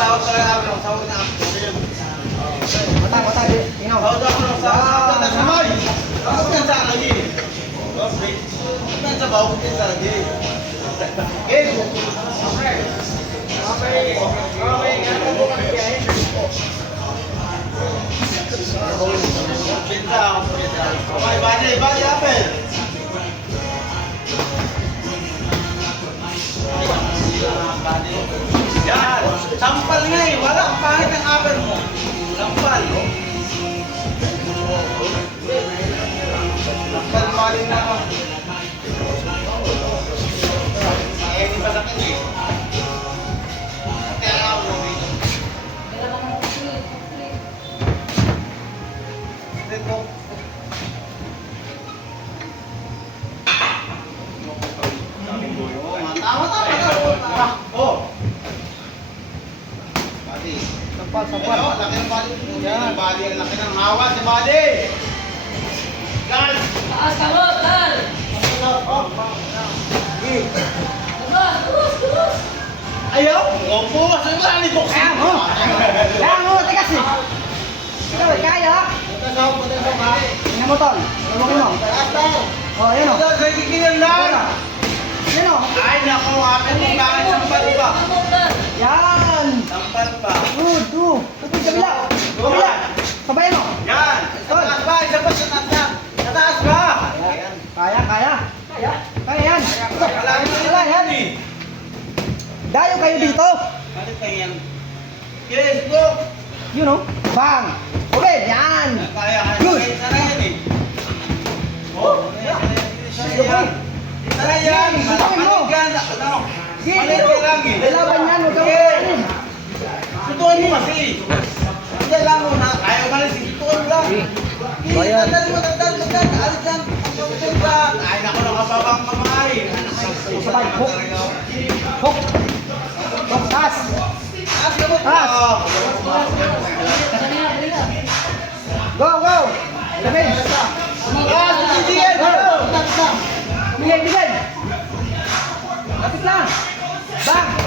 sahod talaga ako. Sahod na ako. Mata, mata. Ino. Sahod ako ng sahod na samay. Sahod yan sa lagi. Okay. Sahod yan sa bawang yan sa lagi. Okay. Pinta, pinta. Okay, bali, bali, apel. Yan. Sampal nga eh. Wala. Ang pangit ang apel mo. Sampal. Sampal maling na ako. Eh, hindi pa sakit eh. Kaya ako. Ito. Oh, tama, tama, tama. Oh. Sampal, sampal. Ano, laki ng bali. Yan, bali. Ang laki ng hawa sa bali. Yan. Taas ka mo, tal! Ayaw. Opo, saan ba ni Box? Kaya mo. Kaya mo, tigas eh. Ikaw, kaya. Patasaw, patasaw ka. Tingnan mo, tol. Tingnan mo. Taas daw. Oh, yun o. Ito, sa kikilan lang. Yun o. Ay, nako, akin mo bakit sampal pa? Yan. Sampal pa. Good, do. Tupid kabila. Kabila. Sabayan mo. Yan. Sa taas ba? Isa pa sa taas na. Sa taas ba? Ayan. Kaya, kaya. Kaya. Kaya yan. Wala Wala yan. Dayo kayo dito. Bakit pa yan? Yes, look. Yun o. Bang. Okay, yan. Kaya ka. Good. Sana yan eh. Oh, sana yan. Sana yan. Mo. Maligyan. Ano? Maligyan pero. lang eh. Lalaban yan. Huwag kang Sige. kakainin. Tutuan mo kasi. Hindi lang mo na. Ayaw lang. Sige, tutuan mo lang. Bayan. tandal mo, tandal, tandal. Alis yan. Ay, naku, nakababang kamay. Sabay, hook. Hook. Hook. Oh. Go, go. Lamin. Taas. Go. Go. Bigay, bigay. Lapit lang. Bang.